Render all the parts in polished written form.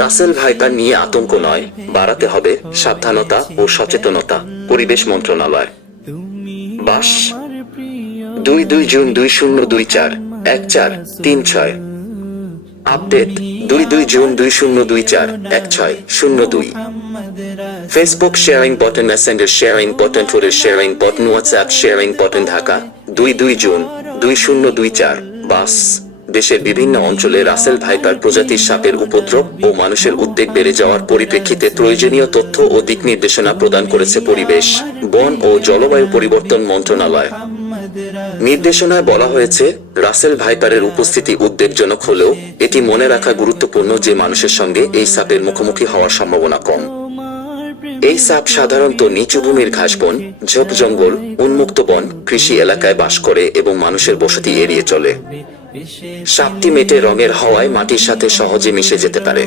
Russell viper নিয়ে আতঙ্ক নয়, বাড়াতে হবে সাবধানতা ও সচেতনতা। পরিবেশ মন্ত্রণালয়। বাস 22 June 2024 1436। Update 22 June 2024 1602। Facebook sharing button, Messenger sharing button, Twitter sharing button, WhatsApp sharing button. Dhaka 22 June 2024। বাস দেশের বিভিন্ন অঞ্চলে রাসেল ভাইপার প্রজাতির সাপের উপদ্রব ও মানুষের উদ্বেগ বেড়ে যাওয়ার পরিপ্রেক্ষিতে প্রয়োজনীয় তথ্য ও দিক নির্দেশনা প্রদান করেছে পরিবেশ, বন ও জলবায়ু পরিবর্তন মন্ত্রণালয়। নির্দেশনায় বলা হয়েছে, রাসেল ভাইপারের উপস্থিতি উদ্বেগজনক হলেও এটি মনে রাখা গুরুত্বপূর্ণ যে মানুষের সঙ্গে এই সাপের মুখোমুখি হওয়ার সম্ভাবনা কম। এই সাপ সাধারণত নিচু ভূমির ঘাসবন, ঝোপ জঙ্গল, উন্মুক্ত বন, কৃষি এলাকায় বাস করে এবং মানুষের বসতি এড়িয়ে চলে। সাপটি মেটে রঙের হওয়ায় মাটির সাথে সহজে মিশে যেতে পারে।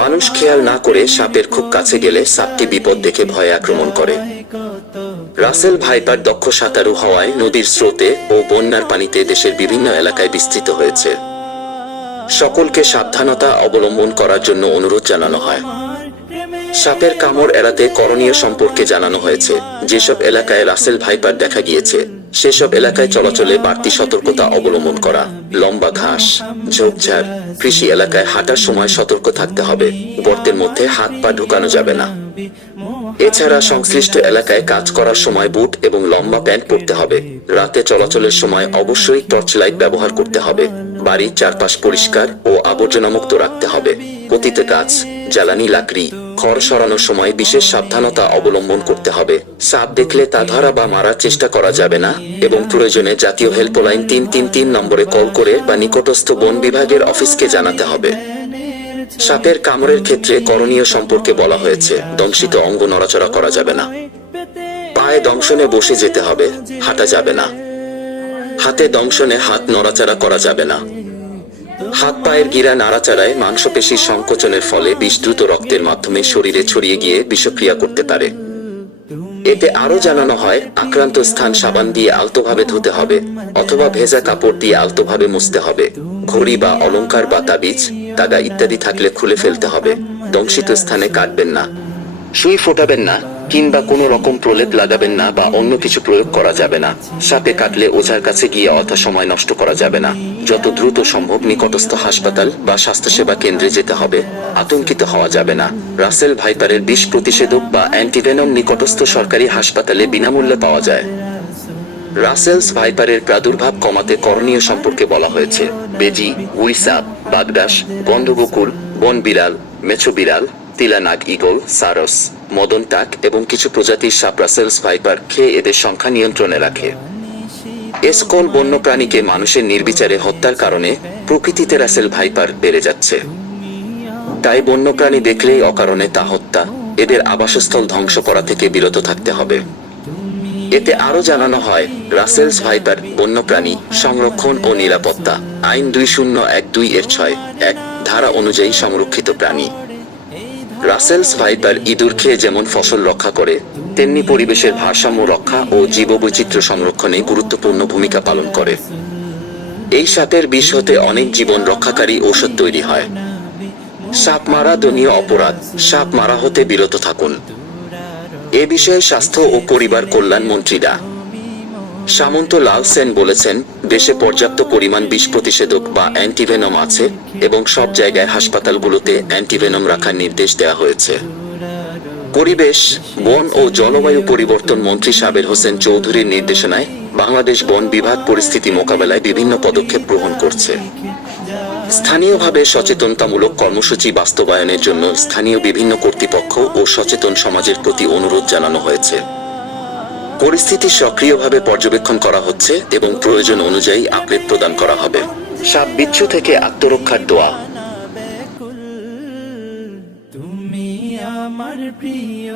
মানুষ খেয়াল না করে সাপের খুব কাছে গেলে সাপটি বিপদ দেখে ভয়ে আক্রমণ করে। রাসেল ভাইপার দক্ষ সাঁতারু হওয়ায় নদীর স্রোতে ও বন্যার পানিতে দেশের বিভিন্ন এলাকায় বিস্তৃত হয়েছে। সকলকে সাবধানতা অবলম্বন করার জন্য অনুরোধ জানানো হয়। সাপের কামড় এড়াতে করণীয় সম্পর্কে জানানো হয়েছে। যেসব এলাকায় রাসেল ভাইপার দেখা গিয়েছে সেসব এলাকায় চলাচলে বাড়তি সতর্কতা অবলম্বন করা। লম্বা ঘাস, ঝোপঝাড়, কৃষি এলাকায় হাঁটার সময় সতর্ক থাকতে হবে। গর্তের মধ্যে হাত পা ঢুকানো যাবে না। এছাড়া সংশ্লিষ্ট এলাকায় কাজ করার সময় বুট এবং লম্বা প্যান্ট পরতে হবে। রাতে চলাচলের সময় অবশ্যই টর্চ লাইট ব্যবহার করতে হবে। বাড়ির চারপাশ পরিষ্কার ও আবর্জনামুক্ত রাখতে হবে। পতিত গাছ, জ্বালানি লাকড়ি, খড় সরানোর সময় বিশেষ সাবধানতা অবলম্বন করতে হবে। সাপ দেখলে তা ধরা বা মারার চেষ্টা করা যাবে না এবং প্রয়োজনে জাতীয় হেল্পলাইন 333 নম্বরে কল করে বা নিকটস্থ বন বিভাগের অফিসকে জানাতে হবে। সাপের কামড়ের ক্ষেত্রে করণীয় সম্পর্কে বলা হয়েছে, দংশিত অঙ্গ নড়াচড়া করা যাবে না। পায়ে দংশনে বসে যেতে হবে, হাঁটা যাবে না। হাতে দংশনে হাত নড়াচড়া করা যাবে না। হাত পায়ের গিরা নাড়াচাড়ায় মাংসপেশির সংকোচনের ফলে বিষ দ্রুত রক্তের মাধ্যমে শরীরে ছড়িয়ে গিয়ে বিষক্রিয়া করতে পারে। এতে আরো জানানো হয়, আক্রান্ত স্থান সাবান দিয়ে আলতোভাবে ধুতে হবে অথবা ভেজা কাপড় দিয়ে আলতোভাবে মুছতে হবে। ঘড়ি বা অলংকার বা তাবিজ, তাগা ইত্যাদি থাকলে খুলে ফেলতে হবে। দংশিত স্থানে কাটবেন না, সুই ফোটাবেন না কিংবা কোনো রকম প্রলেপ লাগাবেন না বা অন্য কিছু প্রয়োগ করা যাবে না। সাপে কাটলে ওঝার কাছে গিয়ে অযথা সময় নষ্ট করা যাবে না। যত দ্রুত সম্ভব নিকটস্থ হাসপাতাল বা স্বাস্থ্যসেবা কেন্দ্রে যেতে হবে। আতঙ্কিত হওয়া যাবে না। রাসেল ভাইপারের বিষ প্রতিষেধক বা অ্যান্টিভেনম নিকটস্থ সরকারি হাসপাতালে বিনামূল্যে পাওয়া যায়। রাসেলস ভাইপারের প্রাদুর্ভাব কমাতে করণীয় সম্পর্কে বলা হয়েছে। বেজি, উই সাপ, বাগদাস, গন্ধগোকুল, বন বিড়াল, মেছো বিড়াল, তিলানাগ ঈগল, সারস, মদন টাক এবং কিছু প্রজাতির সাপ রাসেলস ভাইপার খেয়ে এদের সংখ্যা নিয়ন্ত্রণে রাখে। এসকল বন্যপ্রাণীকে মানুষের নির্বিচারে হত্যার কারণে প্রকৃতিতে রাসেল ভাইপার বেড়ে যাচ্ছে। তাই বন্যপ্রাণী দেখলেই অকারণে তা হত্যা, এদের আবাসস্থল ধ্বংস করা থেকে বিরত থাকতে হবে। এতে আরো জানানো হয়, রাসেলস ভাইপার বন্যপ্রাণী সংরক্ষণ ও নিরাপত্তা আইন 2012-এর 6(1) ধারা অনুযায়ী সংরক্ষিত প্রাণী। রাসেলস ভাইপার ইঁদুর খেয়ে যেমন ফসল রক্ষা করে, তেমনি পরিবেশের ভারসাম্য রক্ষা ও জীববৈচিত্র্য সংরক্ষণে গুরুত্বপূর্ণ ভূমিকা পালন করে। এই সাপের বিষ হতে অনেক জীবন রক্ষাকারী ঔষধ তৈরি হয়। সাপ মারা দণ্ডনীয় অপরাধ, সাপ মারা হতে বিরত থাকুন। এ বিষয়ে স্বাস্থ্য ও পরিবার কল্যাণ মন্ত্রী ডা. সামন্ত লাল সেন বলেছেন, দেশে পর্যাপ্ত পরিমাণ বিষ প্রতিষেধক বা অ্যান্টিভেনম আছে এবং সব জায়গায় হাসপাতালগুলোতে অ্যান্টিভেনম রাখার নির্দেশ দেওয়া হয়েছে। পরিবেশ, বন ও জলবায়ু পরিবর্তন মন্ত্রী সাবের হোসেন চৌধুরীর নির্দেশনায় বাংলাদেশ বন বিভাগ পরিস্থিতি মোকাবেলায় বিভিন্ন পদক্ষেপ গ্রহণ করছে। স্থানীয়ভাবে সচেতনতামূলক কর্মসূচি বাস্তবায়নের জন্য স্থানীয় বিভিন্ন কর্তৃপক্ষ ও সচেতন সমাজের প্রতি অনুরোধ জানানো হয়েছে। পরিস্থিতি সক্রিয়ভাবে পর্যবেক্ষণ করা হচ্ছে এবং প্রয়োজন অনুযায়ী আপডেট প্রদান করা হবে। সাপ বিচ্ছু থেকে আত্মরক্ষার দোয়া। তুমি আমার প্রিয়।